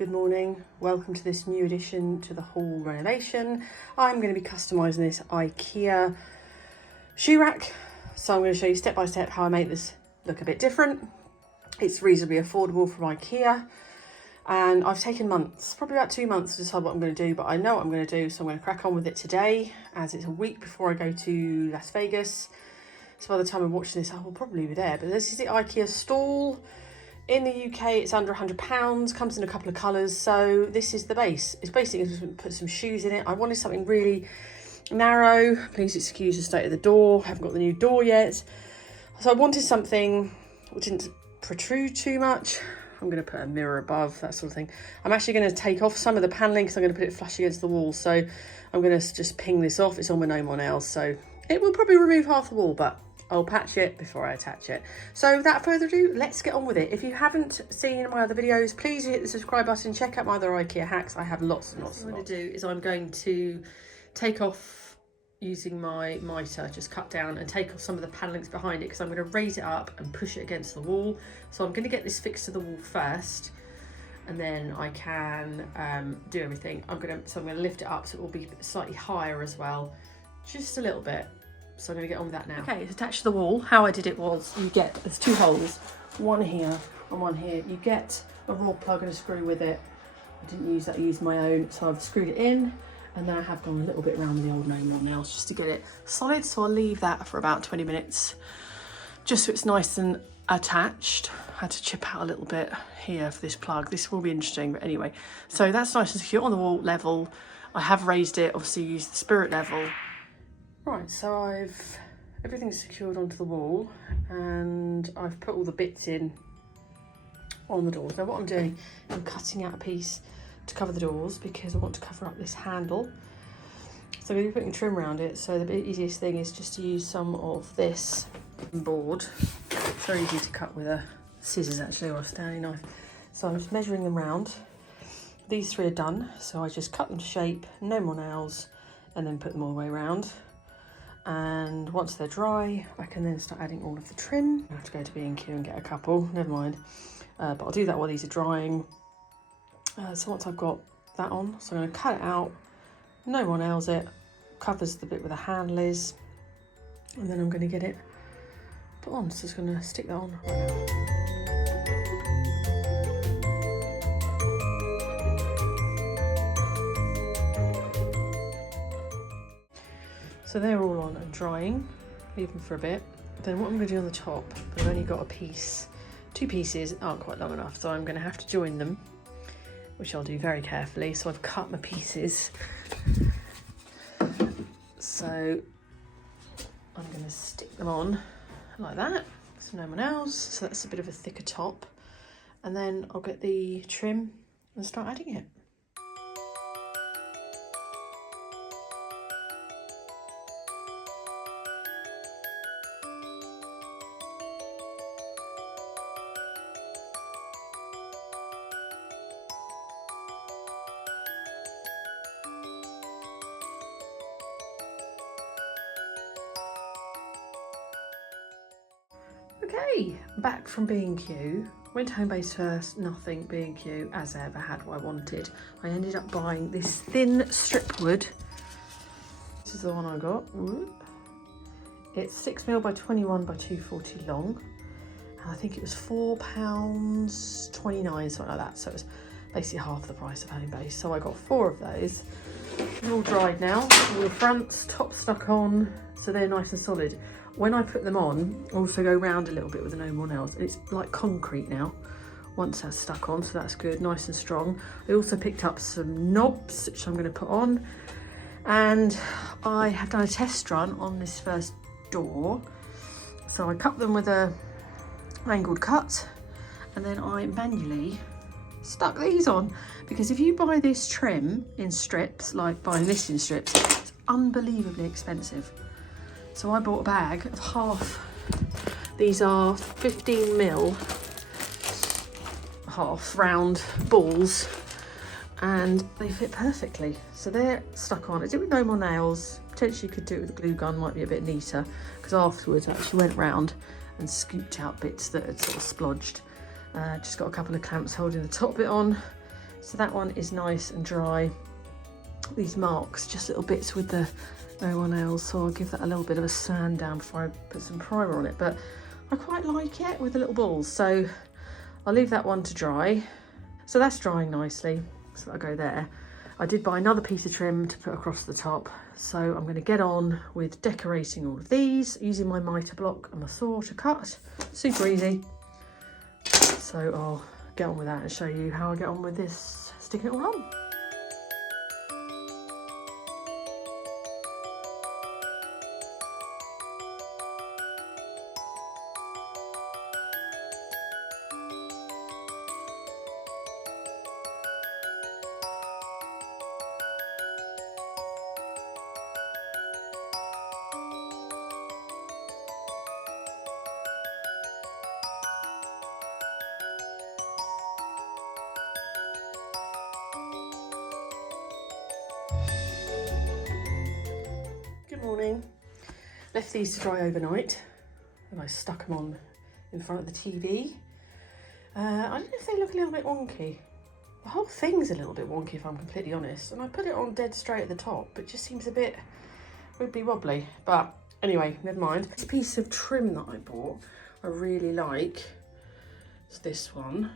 Good morning, welcome to this new addition to the haul renovation. I'm going to be customising this IKEA shoe rack. So I'm going to show you step by step how I make this look a bit different. It's reasonably affordable from IKEA and I've taken months, probably about 2 months to decide what I'm going to do, but I know what I'm going to do, so I'm going to crack on with it today as it's a week before I go to Las Vegas. So by the time I'm watching this I will probably be there, but this is the IKEA stall. In the UK, it's under £100, comes in a couple of colours, so this is the base. It's basically just put some shoes in it. I wanted something really narrow. Please excuse the state of the door. I haven't got the new door yet. So I wanted something which didn't protrude too much. I'm going to put a mirror above, that sort of thing. I'm actually going to take off some of the panelling because I'm going to put it flush against the wall. So I'm going to just ping this off. It's on with no more nails, so it will probably remove half the wall, but I'll patch it before I attach it. So without further ado, let's get on with it. If you haven't seen my other videos, please hit the subscribe button, check out my other IKEA hacks. I have lots and lots. What I'm going to do is I'm going to take off using my mitre, just cut down and take off some of the panellings behind it because I'm going to raise it up and push it against the wall. So I'm going to get this fixed to the wall first and then I can do everything. So I'm going to lift it up so it will be slightly higher as well, just a little bit. So I'm going to get on with that now. Okay, it's attached to the wall. How I did it was, there's two holes, one here and one here. You get a raw plug and a screw with it. I didn't use that, I used my own. So I've screwed it in and then I have gone a little bit around with the old no more nails just to get it solid. So I'll leave that for about 20 minutes, just so it's nice and attached. I had to chip out a little bit here for this plug. This will be interesting, but anyway. So that's nice and secure on the wall level. I have raised it, obviously used the spirit level. Right, so everything's secured onto the wall and I've put all the bits in on the doors. Now what I'm doing, I'm cutting out a piece to cover the doors because I want to cover up this handle. So I'm going to be putting trim around it. So the easiest thing is just to use some of this board. It's very easy to cut with a scissors actually, or a Stanley knife. So I'm just measuring them round. These three are done, so I just cut them to shape, no more nails, and then put them all the way around. And once they're dry, I can then start adding all of the trim. I have to go to B&Q and get a couple, never mind. But I'll do that while these are drying. So once I've got that on, so I'm going to cut it out, no more nails it, covers the bit where the handle is, and then I'm going to get it put on. So just going to stick that on right now. So they're all on and drying, leave them for a bit. Then what I'm going to do on the top, I've only got a piece, 2 pieces aren't quite long enough, so I'm going to have to join them, which I'll do very carefully. So I've cut my pieces. So I'm going to stick them on like that, so no one else. So that's a bit of a thicker top. And then I'll get the trim and start adding it. Okay, back from B&Q. Went to Home Base first, nothing. B&Q, as ever, had what I wanted. I ended up buying this thin strip wood. This is the one I got. It's 6mm by 21 by 240 long. And I think it was £4.29, something like that. So it was basically half the price of Home Base. So I got 4 of those. They're all dried now. All the fronts, top stuck on, so they're nice and solid. When I put them on, I also go round a little bit with the no more nails. It's like concrete now, once that's stuck on, so that's good, nice and strong. I also picked up some knobs, which I'm going to put on. And I have done a test run on this first door. So I cut them with a angled cut, and then I manually stuck these on. Because if you buy this trim in strips, like buying this in strips, it's unbelievably expensive. So I bought a bag of half. These are 15mm half round balls and they fit perfectly. So they're stuck on. I did it with no more nails. Potentially could do it with a glue gun, might be a bit neater, because afterwards I actually went round and scooped out bits that had sort of splodged. Just got a couple of clamps holding the top bit on. So that one is nice and dry. These marks, just little bits with the no nails, so I'll give that a little bit of a sand down before I put some primer on it, but I quite like it with the little balls, so I'll leave that one to dry. So that's drying nicely, so that'll go there. I did buy another piece of trim to put across the top, so I'm going to get on with decorating all of these using my mitre block and my saw to cut. Super easy. So I'll get on with that and show you how I get on with this, sticking it all on. Good morning. Left these to dry overnight and I stuck them on in front of the TV. I don't know if they look a little bit wonky. The whole thing's a little bit wonky if I'm completely honest, and I put it on dead straight at the top, but it just seems a bit wibbly wobbly. But anyway, never mind. This piece of trim that I bought I really like. It's this one.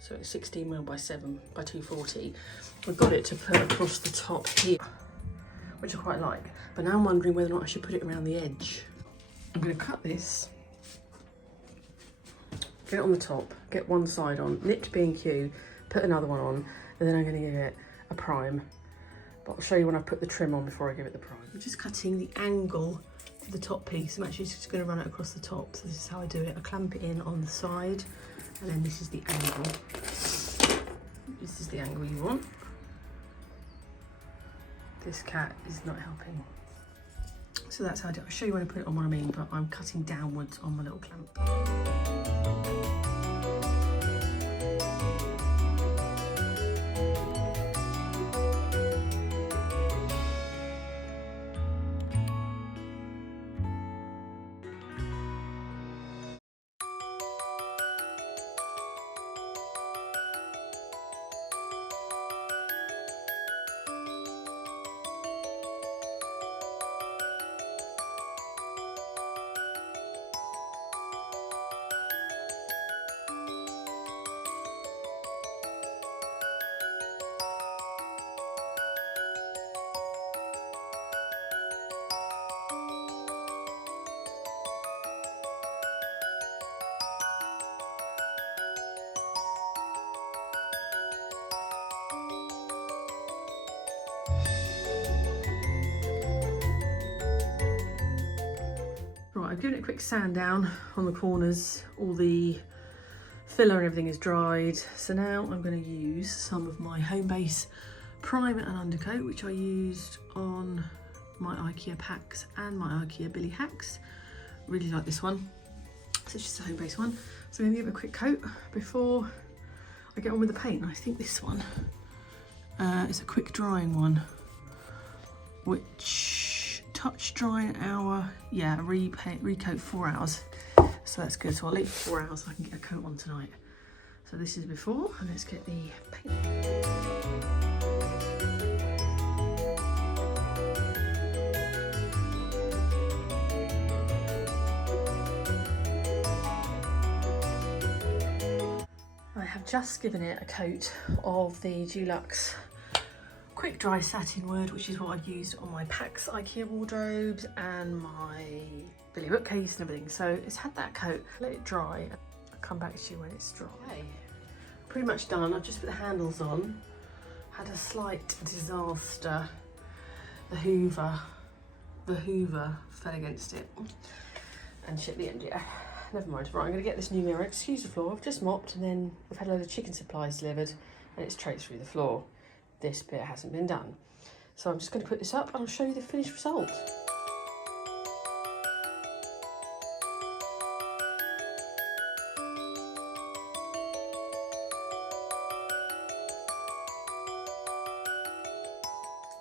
So it's 16mm by 7 by 240. I've got it to put across the top here, which I quite like. But now I'm wondering whether or not I should put it around the edge. I'm going to cut this, get it on the top, get one side on, nip B&Q, put another one on, and then I'm going to give it a prime. But I'll show you when I put the trim on before I give it the prime. I'm just cutting the angle of the top piece. I'm actually just going to run it across the top. So this is how I do it. I clamp it in on the side, and then this is the angle. This is the angle you want. This cat is not helping. So that's how I do it. I'll show you when I put it on what I mean, but I'm cutting downwards on my little clamp. Right, I've given it a quick sand down on the corners. All the filler and everything is dried. So now I'm going to use some of my Home Base primer and undercoat, which I used on my IKEA packs and my IKEA Billy hacks. Really like this one. So it's just a Home Base one. So I'm going to give it a quick coat before I get on with the paint. And I think this one is a quick drying one, which touch dry an hour, yeah, recoat 4 hours, so that's good. So I'll leave 4 hours so I can get a coat on tonight. So this is before, and let's get the paint. I have just given it a coat of the Dulux quick dry satin wood, which is what I've used on my Pax IKEA wardrobes and my Billy bookcase and everything. So it's had that coat, let it dry. I'll come back to you when it's dry. Okay, pretty much done. I've just put the handles on. Had a slight disaster. The Hoover fell against it and chipped the end. Yeah, never mind. Right, I'm gonna get this new mirror. Excuse the floor, I've just mopped and then we've had a load of chicken supplies delivered and it's traipsed through the floor. This bit hasn't been done. So I'm just going to put this up and I'll show you the finished result.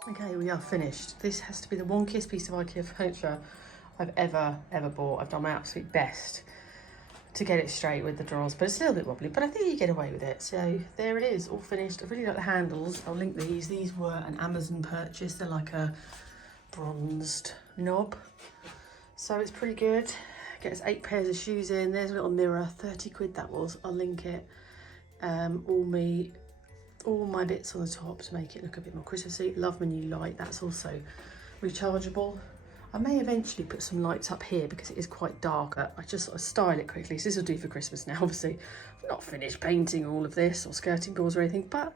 Okay, we are finished. This has to be the wonkiest piece of IKEA furniture I've ever bought. I've done my absolute best to get it straight with the drawers, but it's still a bit wobbly, but I think you get away with it. So there it is, all finished. I really like the handles. I'll link these. These were an Amazon purchase. They're like a bronzed knob. So it's pretty good. Gets 8 pairs of shoes in. There's a little mirror, 30 quid that was. I'll link it. All my bits on the top to make it look a bit more Christmassy. Love my new light. That's also rechargeable. I may eventually put some lights up here because it is quite dark. I just sort of style it quickly. So this will do for Christmas now. Obviously, I've not finished painting all of this or skirting boards or anything, but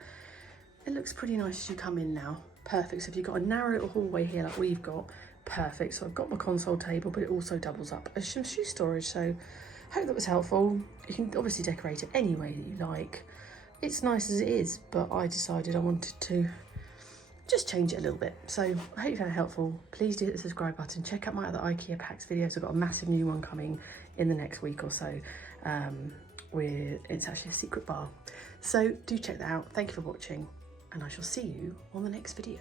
it looks pretty nice as you come in now. Perfect. So if you've got a narrow little hallway here like we've got, perfect. So I've got my console table, but it also doubles up as some shoe storage. So I hope that was helpful. You can obviously decorate it any way that you like. It's nice as it is, but I decided I wanted to just change it a little bit. So I hope you found it helpful. Please do hit the subscribe button. Check out my other IKEA packs videos. I've got a massive new one coming in the next week or so. It's actually a secret bar. So do check that out. Thank you for watching, and I shall see you on the next video.